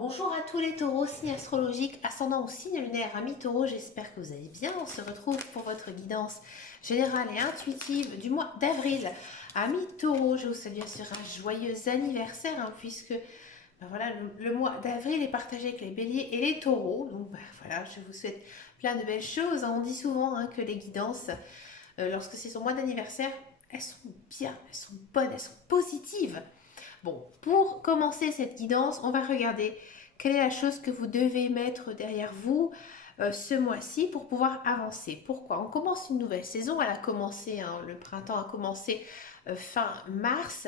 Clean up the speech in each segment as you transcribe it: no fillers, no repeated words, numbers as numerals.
Bonjour à tous les taureaux, signe astrologique, ascendant ou signe lunaire, amis taureaux, j'espère que vous allez bien. On se retrouve pour votre guidance générale et intuitive du mois d'avril. Amis taureaux, je vous salue sur un joyeux anniversaire, puisque voilà, le mois d'avril est partagé avec les béliers et les taureaux. Donc voilà, je vous souhaite plein de belles choses. On dit souvent que les guidances, lorsque c'est son mois d'anniversaire, elles sont bien, elles sont bonnes, elles sont positives. Bon, pour commencer cette guidance, on va regarder quelle est la chose que vous devez mettre derrière vous ce mois-ci pour pouvoir avancer. Pourquoi? On commence une nouvelle saison, elle a commencé, le printemps a commencé fin mars.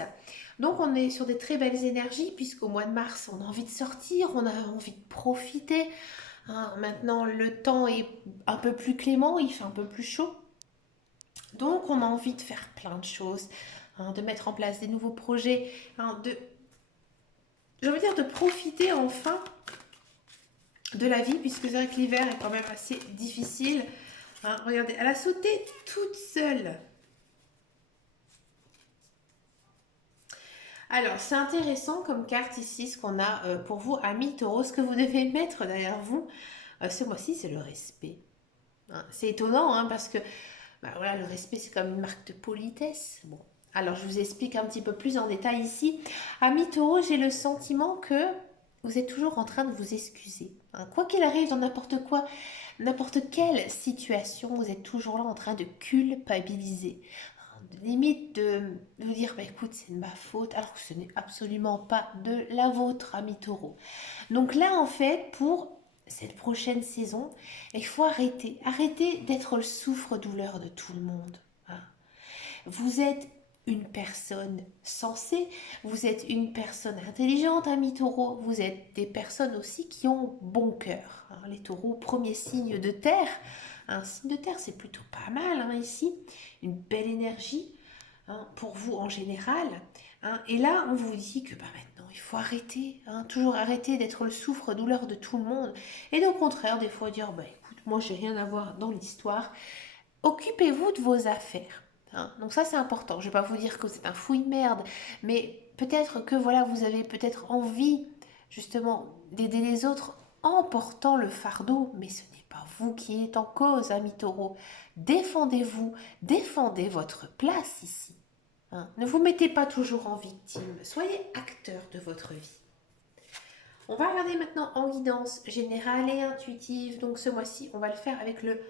Donc on est sur des très belles énergies puisqu'au mois de mars, on a envie de sortir, on a envie de profiter. Maintenant, le temps est un peu plus clément, il fait un peu plus chaud. Donc on a envie de faire plein de choses, de mettre en place des nouveaux projets, j'ai envie de dire de profiter enfin de la vie, puisque c'est vrai que l'hiver est quand même assez difficile. Regardez, elle a sauté toute seule. Alors, c'est intéressant comme carte ici, ce qu'on a pour vous, amis taureaux. Ce que vous devez mettre derrière vous ce mois-ci, c'est le respect. C'est étonnant, parce que voilà, le respect, c'est comme une marque de politesse. Bon, alors je vous explique un petit peu plus en détail ici. Amis taureaux, j'ai le sentiment que vous êtes toujours en train de vous excuser. Quoi qu'il arrive dans n'importe quoi, n'importe quelle situation, vous êtes toujours là en train de culpabiliser. Limite de vous dire, écoute, c'est de ma faute, alors que ce n'est absolument pas de la vôtre, ami taureau. Donc là, en fait, pour cette prochaine saison, il faut arrêter d'être le souffre-douleur de tout le monde. Vous êtes une personne sensée, vous êtes une personne intelligente, ami taureau, vous êtes des personnes aussi qui ont bon cœur. Les taureaux, premier signe de terre, un signe de terre c'est plutôt pas mal ici, une belle énergie pour vous en général. Et là, on vous dit que maintenant, il faut arrêter, toujours arrêter d'être le souffre-douleur de tout le monde. Et au contraire, des fois dire, écoute, moi j'ai rien à voir dans l'histoire, occupez-vous de vos affaires. Donc ça c'est important. Je ne vais pas vous dire que c'est un fouille merde, mais peut-être que voilà vous avez peut-être envie justement d'aider les autres en portant le fardeau, mais ce n'est pas vous qui êtes en cause, ami taureau. Défendez-vous, défendez votre place ici. Ne vous mettez pas toujours en victime, soyez acteur de votre vie. On va regarder maintenant en guidance générale et intuitive. Donc ce mois-ci, on va le faire avec le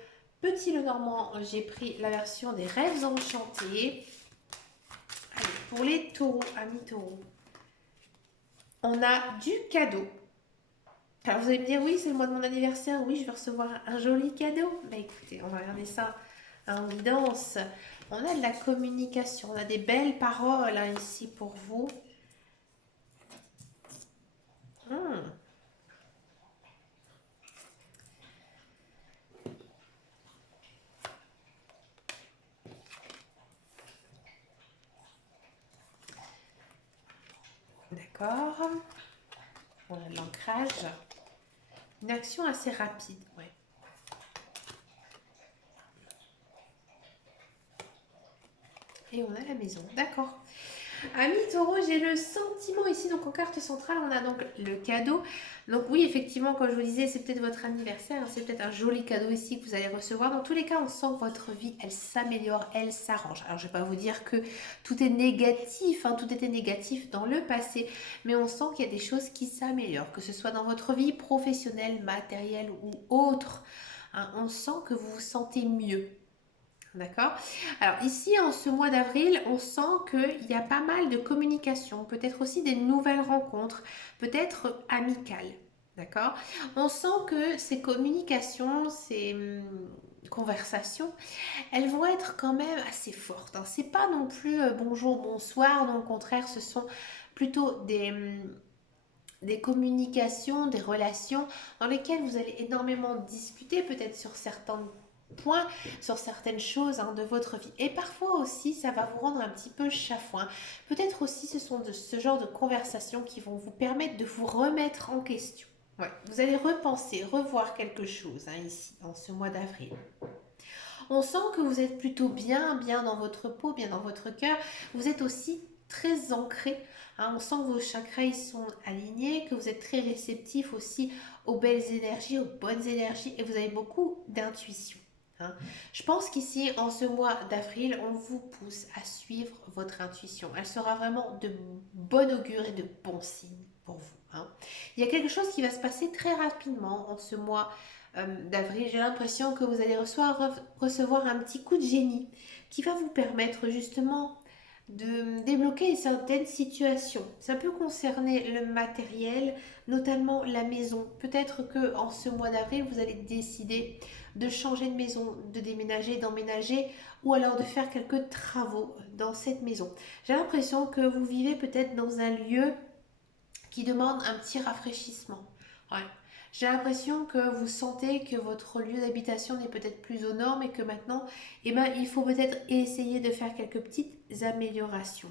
Petit Lenormand. J'ai pris la version des rêves enchantés. Allez, pour les taureaux, amis taureaux, on a du cadeau. Alors vous allez me dire, oui, c'est le mois de mon anniversaire, oui, je vais recevoir un joli cadeau. Écoutez, on va regarder ça en guidance. On a de la communication, on a des belles paroles ici pour vous. D'accord. On a de l'ancrage. Une action assez rapide, ouais. Et on a la maison, d'accord. Amis taureau, j'ai le sentiment ici, donc en carte centrale, on a donc le cadeau. Donc oui, effectivement, comme je vous disais, c'est peut-être votre anniversaire, c'est peut-être un joli cadeau ici que vous allez recevoir. Dans tous les cas, on sent que votre vie, elle s'améliore, elle s'arrange. Alors je ne vais pas vous dire que tout est négatif, tout était négatif dans le passé, mais on sent qu'il y a des choses qui s'améliorent, que ce soit dans votre vie professionnelle, matérielle ou autre. On sent que vous vous sentez mieux. D'accord. Alors ici, en ce mois d'avril, on sent qu'il y a pas mal de communication, peut-être aussi des nouvelles rencontres, peut-être amicales. D'accord. On sent que ces communications, ces conversations, elles vont être quand même assez fortes. C'est pas non plus bonjour, bonsoir, non, au contraire, ce sont plutôt des communications, des relations dans lesquelles vous allez énormément discuter, peut-être sur certains points, sur certaines choses de votre vie. Et parfois aussi, ça va vous rendre un petit peu chafouin. Peut-être aussi, ce sont ce genre de conversations qui vont vous permettre de vous remettre en question. Ouais, vous allez repenser, revoir quelque chose ici, en ce mois d'avril. On sent que vous êtes plutôt bien dans votre peau, bien dans votre cœur. Vous êtes aussi très ancré. Hein. On sent que vos chakras ils sont alignés, que vous êtes très réceptif aussi aux belles énergies, aux bonnes énergies et vous avez beaucoup d'intuition. Hein. Je pense qu'ici, en ce mois d'avril, on vous pousse à suivre votre intuition. Elle sera vraiment de bon augure et de bon signe pour vous. Hein. Il y a quelque chose qui va se passer très rapidement en ce mois d'avril. J'ai l'impression que vous allez recevoir un petit coup de génie qui va vous permettre justement de débloquer certaines situations. Ça peut concerner le matériel, notamment la maison. Peut-être que en ce mois d'avril, vous allez décider de changer de maison, de déménager, d'emménager ou alors de faire quelques travaux dans cette maison. J'ai l'impression que vous vivez peut-être dans un lieu qui demande un petit rafraîchissement. Ouais. J'ai l'impression que vous sentez que votre lieu d'habitation n'est peut-être plus aux normes et que maintenant, eh ben, il faut peut-être essayer de faire quelques petites améliorations.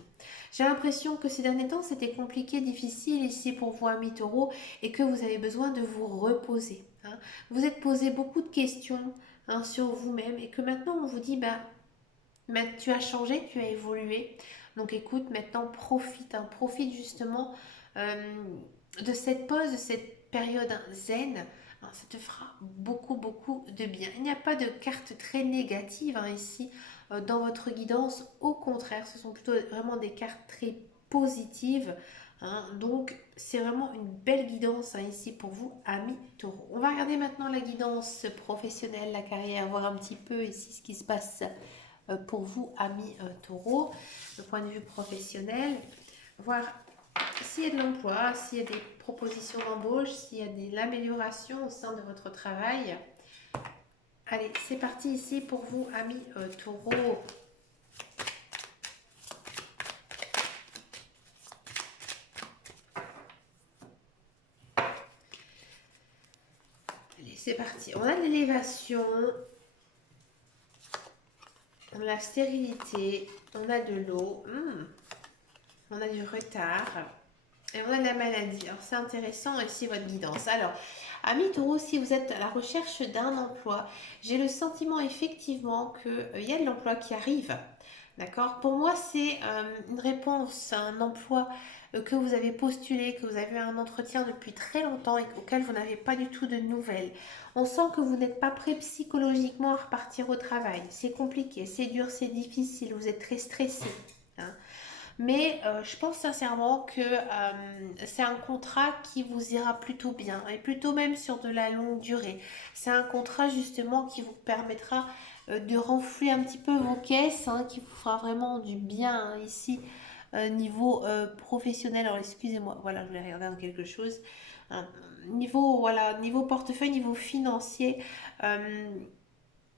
J'ai l'impression que ces derniers temps, c'était compliqué, difficile ici pour vous, amis taureaux, et que vous avez besoin de vous reposer. Hein. Vous êtes posé beaucoup de questions sur vous-même et que maintenant, on vous dit, bah, tu as changé, tu as évolué. Donc écoute, maintenant profite, profite justement euh, de cette pause, de cette période zen. Hein, ça te fera beaucoup, beaucoup de bien. Il n'y a pas de carte très négative ici dans votre guidance. Au contraire, ce sont plutôt vraiment des cartes très positives. Hein. Donc c'est vraiment une belle guidance ici pour vous, amis taureaux. On va regarder maintenant la guidance professionnelle, la carrière, voir un petit peu ici ce qui se passe pour vous, amis taureaux, le point de vue professionnel, voir s'il y a de l'emploi, s'il y a des propositions d'embauche, s'il y a de l'amélioration au sein de votre travail. Allez, c'est parti ici pour vous, amis taureaux. Allez, c'est parti. On a de l'élévation, on a la stérilité, on a de l'eau, on a du retard. Et on a de la maladie. Alors, c'est intéressant ici votre guidance. Alors, amis taureaux, si vous êtes à la recherche d'un emploi, j'ai le sentiment effectivement qu'il y a de l'emploi qui arrive. D'accord. Pour moi, c'est une réponse à un emploi que vous avez postulé, que vous avez eu un entretien depuis très longtemps et auquel vous n'avez pas du tout de nouvelles. On sent que vous n'êtes pas prêt psychologiquement à repartir au travail. C'est compliqué, c'est dur, c'est difficile. Vous êtes très stressé. Hein. Mais je pense sincèrement que c'est un contrat qui vous ira plutôt bien et plutôt même sur de la longue durée. C'est un contrat justement qui vous permettra de renflouer un petit peu vos caisses, hein, qui vous fera vraiment du bien hein, ici niveau professionnel. Alors excusez-moi, voilà, je vais regarder dans quelque chose. Hein, niveau, voilà, niveau portefeuille, niveau financier.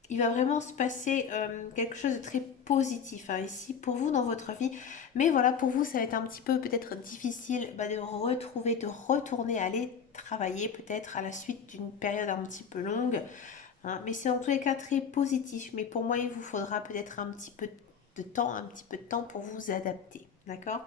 Il va vraiment se passer quelque chose de très positif hein, ici pour vous dans votre vie. Mais voilà, pour vous, ça va être un petit peu peut-être difficile de retrouver, de retourner aller travailler peut-être à la suite d'une période un petit peu longue. Hein. Mais c'est en tous les cas très positif. Mais pour moi, il vous faudra peut-être un petit peu de temps, un petit peu de temps pour vous adapter. D'accord?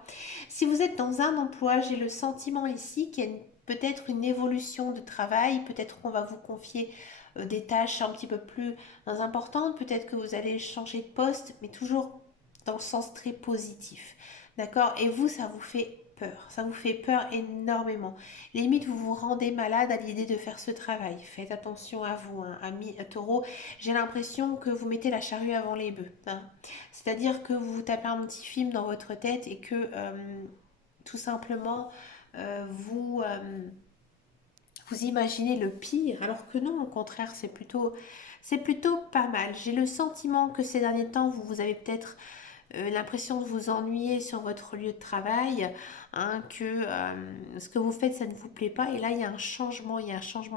Si vous êtes dans un emploi, j'ai le sentiment ici qu'il y a peut-être une évolution de travail. Peut-être qu'on va vous confier des tâches un petit peu plus importantes. Peut-être que vous allez changer de poste, mais toujours dans le sens très positif. D'accord? Et vous, ça vous fait peur. Ça vous fait peur énormément. Limite, vous vous rendez malade à l'idée de faire ce travail. Faites attention à vous, hein, amis taureaux. J'ai l'impression que vous mettez la charrue avant les bœufs. Hein. C'est-à-dire que vous vous tapez un petit film dans votre tête et que tout simplement vous imaginez le pire, alors que non, au contraire, c'est plutôt pas mal. J'ai le sentiment que ces derniers temps, vous avez peut-être l'impression de vous ennuyer sur votre lieu de travail, hein, que ce que vous faites, ça ne vous plaît pas. Et là, il y a un changement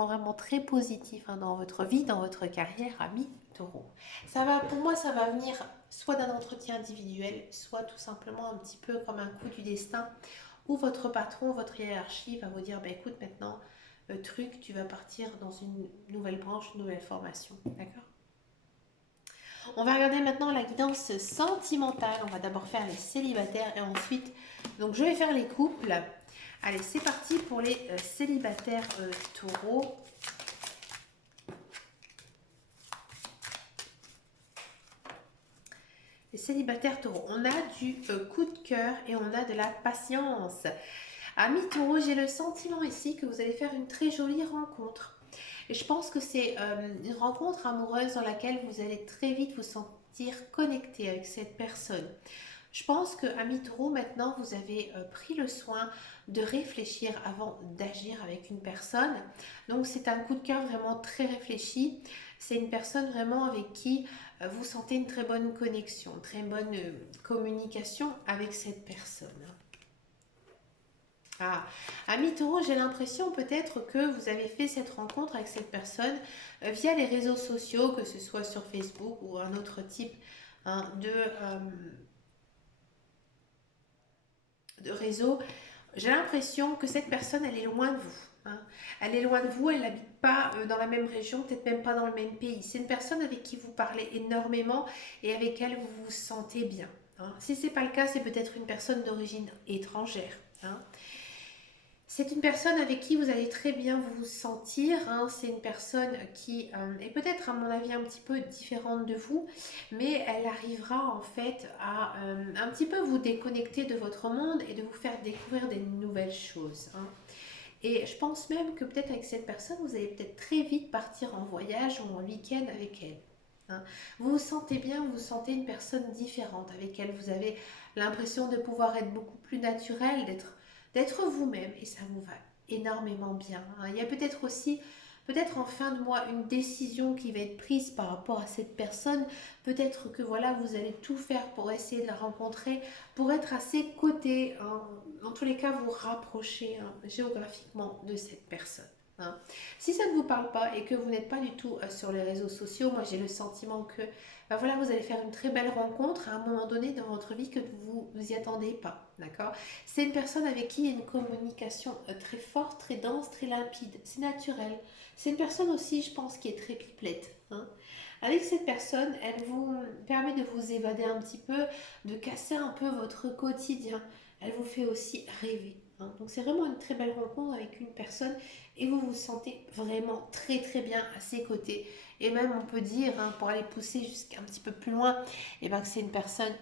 vraiment très positif hein, dans votre vie, dans votre carrière, ami taureau. Ça va, pour moi, ça va venir soit d'un entretien individuel, soit tout simplement un petit peu comme un coup du destin, où votre patron, votre hiérarchie va vous dire, bah, écoute, maintenant, truc, tu vas partir dans une nouvelle branche, une nouvelle formation. D'accord? On va regarder maintenant la guidance sentimentale. On va d'abord faire les célibataires et ensuite, donc je vais faire les couples. Allez, c'est parti pour les célibataires taureaux. Les célibataires taureaux, on a du coup de cœur et on a de la patience. Amis taureaux, j'ai le sentiment ici que vous allez faire une très jolie rencontre. Et je pense que c'est une rencontre amoureuse dans laquelle vous allez très vite vous sentir connecté avec cette personne. Je pense que, ami taureau, maintenant, vous avez pris le soin de réfléchir avant d'agir avec une personne. Donc, c'est un coup de cœur vraiment très réfléchi. C'est une personne vraiment avec qui vous sentez une très bonne connexion, très bonne communication avec cette personne. Ah, ami taureau, j'ai l'impression peut-être que vous avez fait cette rencontre avec cette personne via les réseaux sociaux, que ce soit sur Facebook ou un autre type hein, de réseau. J'ai l'impression que cette personne, elle est loin de vous. Hein. Elle est loin de vous, elle n'habite pas dans la même région, peut-être même pas dans le même pays. C'est une personne avec qui vous parlez énormément et avec elle vous vous sentez bien. Hein. Si ce n'est pas le cas, c'est peut-être une personne d'origine étrangère. Hein. C'est une personne avec qui vous allez très bien vous sentir. Hein. C'est une personne qui est peut-être, à mon avis, un petit peu différente de vous, mais elle arrivera en fait à un petit peu vous déconnecter de votre monde et de vous faire découvrir des nouvelles choses. Hein. Et je pense même que peut-être avec cette personne, vous allez peut-être très vite partir en voyage ou en week-end avec elle. Hein. Vous vous sentez bien, vous vous sentez une personne différente avec elle. Vous avez l'impression de pouvoir être beaucoup plus naturel, d'être vous-même et ça vous va énormément bien. Hein. Il y a peut-être aussi, peut-être en fin de mois, une décision qui va être prise par rapport à cette personne. Peut-être que voilà, vous allez tout faire pour essayer de la rencontrer, pour être à ses côtés. Hein. Dans tous les cas, vous rapprocher hein, géographiquement de cette personne. Hein. Si ça ne vous parle pas et que vous n'êtes pas du tout sur les réseaux sociaux, moi j'ai le sentiment que ben voilà, vous allez faire une très belle rencontre à un moment donné dans votre vie que vous vous y attendez pas, d'accord? C'est une personne avec qui il y a une communication très forte, très dense, très limpide. C'est naturel. C'est une personne aussi, je pense, qui est très pipelette. Hein. Avec cette personne, elle vous permet de vous évader un petit peu, de casser un peu votre quotidien. Elle vous fait aussi rêver. Hein. Donc c'est vraiment une très belle rencontre avec une personne et vous vous sentez vraiment très très bien à ses côtés. Et même on peut dire, hein, pour aller pousser jusqu'à un petit peu plus loin, et ben, que c'est une personne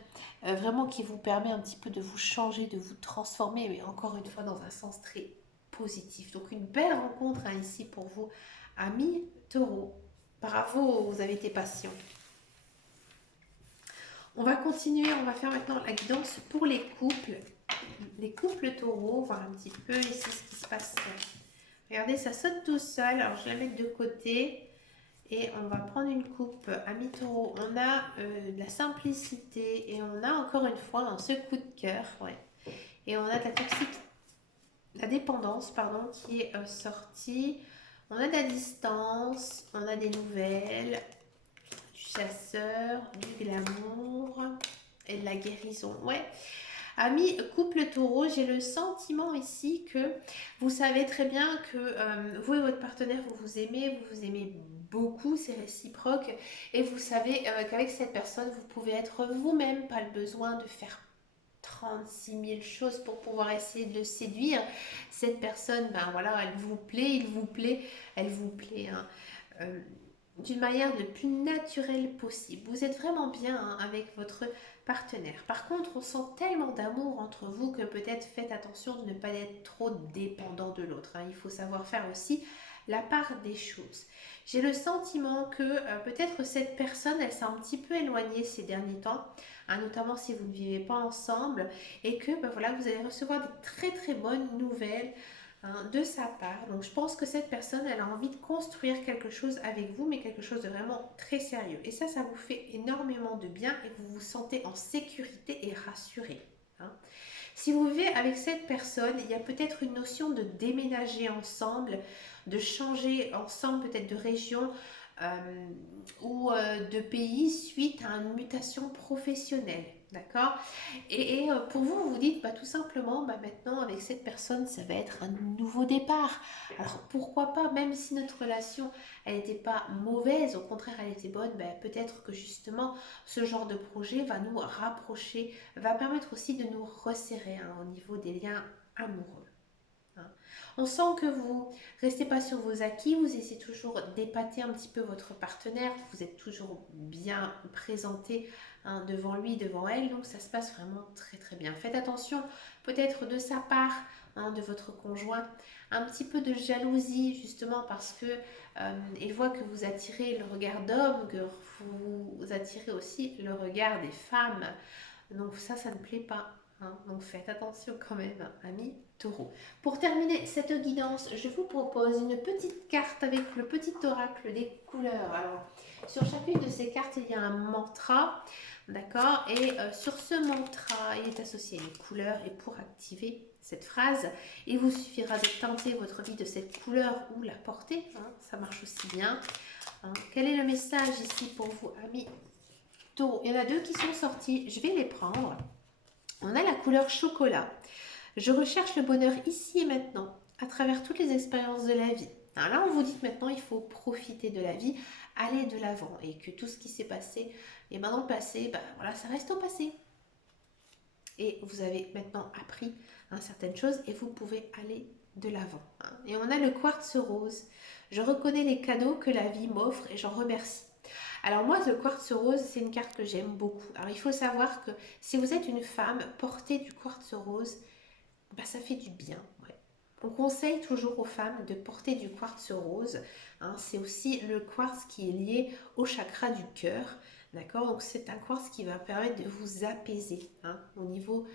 vraiment qui vous permet un petit peu de vous changer, de vous transformer, mais encore une fois dans un sens très positif. Donc une belle rencontre hein, ici pour vous, amis taureaux. Bravo, vous avez été patient. On va continuer, on va faire maintenant la guidance pour les couples. Les couples taureaux, voir un petit peu ici ce qui se passe. Regardez, ça saute tout seul. Alors je vais la mettre de côté. Et on va prendre une coupe amis taureau. On a de la simplicité et on a encore une fois un ce coup de cœur. Ouais. Et on a de la la dépendance pardon, qui est sortie. On a de la distance, on a des nouvelles, du chasseur, du glamour et de la guérison. Ouais. Amis couple taureau, j'ai le sentiment ici que vous savez très bien que vous et votre partenaire, vous vous aimez beaucoup, c'est réciproque, et vous savez qu'avec cette personne, vous pouvez être vous-même, pas le besoin de faire 36 000 choses pour pouvoir essayer de le séduire. Cette personne, ben voilà, elle vous plaît, il vous plaît, elle vous plaît. Hein. Euh, d'une manière le plus naturelle possible. Vous êtes vraiment bien hein, avec votre partenaire. Par contre, on sent tellement d'amour entre vous que peut-être faites attention de ne pas être trop dépendant de l'autre. Hein. Il faut savoir faire aussi la part des choses. J'ai le sentiment que peut-être cette personne, elle s'est un petit peu éloignée ces derniers temps, hein, notamment si vous ne vivez pas ensemble, et que ben voilà, vous allez recevoir des très très bonnes nouvelles hein, de sa part. Donc je pense que cette personne, elle a envie de construire quelque chose avec vous, mais quelque chose de vraiment très sérieux. Et ça vous fait énormément de bien et vous vous sentez en sécurité et rassuré. Hein. Si vous vivez avec cette personne, il y a peut-être une notion de déménager ensemble, de changer ensemble peut-être de région ou de pays suite à une mutation professionnelle. D'accord. Et pour vous, vous dites bah, tout simplement, bah, maintenant avec cette personne, ça va être un nouveau départ. Alors pourquoi pas, même si notre relation, elle n'était pas mauvaise, au contraire, elle était bonne, bah, peut-être que justement, ce genre de projet va nous rapprocher, va permettre aussi de nous resserrer hein, au niveau des liens amoureux. hein. On sent que vous restez pas sur vos acquis, vous essayez toujours d'épater un petit peu votre partenaire, vous êtes toujours bien présenté hein, devant lui, devant elle, donc ça se passe vraiment très très bien. Faites attention, peut-être de sa part, hein, de votre conjoint, un petit peu de jalousie justement parce que il voit que vous attirez le regard d'homme, que vous attirez aussi le regard des femmes. Donc ça ne plaît pas. Hein. Donc faites attention quand même, amis taureaux. Pour terminer cette guidance, je vous propose une petite carte avec le petit oracle des couleurs. Alors, sur chacune de ces cartes, il y a un mantra, d'accord? Et sur ce mantra, il est associé à une couleur. Et pour activer cette phrase, il vous suffira de teinter votre vie de cette couleur ou la porter. Hein, ça marche aussi bien. Hein. Quel est le message ici pour vous, amis taureaux? Il y en a deux qui sont sortis. Je vais les prendre. On a la couleur chocolat. Je recherche le bonheur ici et maintenant, à travers toutes les expériences de la vie. Alors là, on vous dit que maintenant, il faut profiter de la vie, aller de l'avant, et que tout ce qui s'est passé, et maintenant le passé, ben voilà, ça reste au passé. Et vous avez maintenant appris hein, certaines choses, et vous pouvez aller de l'avant. Hein. Et on a le quartz rose. Je reconnais les cadeaux que la vie m'offre, et j'en remercie. Alors moi, le quartz rose, c'est une carte que j'aime beaucoup. Alors il faut savoir que si vous êtes une femme, portée du quartz rose, bah, ça fait du bien. Ouais. On conseille toujours aux femmes de porter du quartz rose. Hein. C'est aussi le quartz qui est lié au chakra du cœur. D'accord? Donc c'est un quartz qui va permettre de vous apaiser hein, au niveau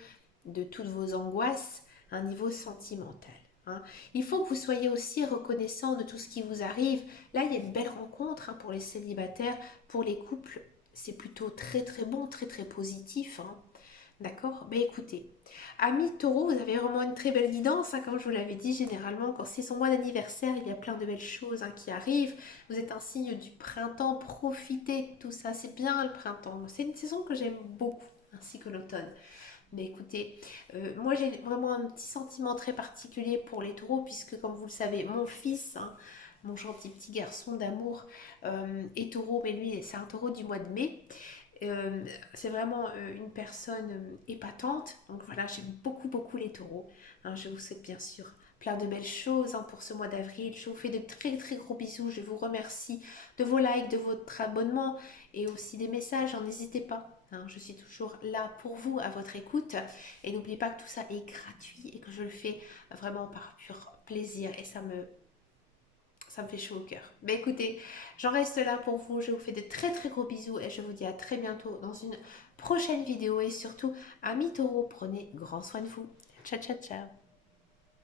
de toutes vos angoisses, un niveau sentimental. Hein. Il faut que vous soyez aussi reconnaissant de tout ce qui vous arrive. Là, il y a une belle rencontre hein, pour les célibataires, pour les couples. C'est plutôt très très bon, très très positif. Hein. D'accord? Mais écoutez, amis taureau, vous avez vraiment une très belle guidance. Hein, comme je vous l'avais dit, généralement, quand c'est son mois d'anniversaire, il y a plein de belles choses hein, qui arrivent. Vous êtes un signe du printemps, profitez de tout ça. C'est bien le printemps. C'est une saison que j'aime beaucoup, ainsi que l'automne. Mais écoutez, moi j'ai vraiment un petit sentiment très particulier pour les taureaux, puisque comme vous le savez, mon fils, hein, mon gentil petit garçon d'amour, est taureau, mais lui c'est un taureau du mois de mai. C'est vraiment une personne épatante. Donc voilà, j'aime beaucoup, beaucoup les taureaux. Hein, je vous souhaite bien sûr plein de belles choses hein, pour ce mois d'avril. Je vous fais de très, très gros bisous. Je vous remercie de vos likes, de votre abonnement et aussi des messages. N'hésitez pas. Hein, je suis toujours là pour vous, à votre écoute. Et n'oubliez pas que tout ça est gratuit et que je le fais vraiment par pur plaisir. Et ça me fait chaud au cœur. Mais écoutez, j'en reste là pour vous. Je vous fais de très très gros bisous et je vous dis à très bientôt dans une prochaine vidéo. Et surtout, amis taureaux, prenez grand soin de vous. Ciao, ciao, ciao.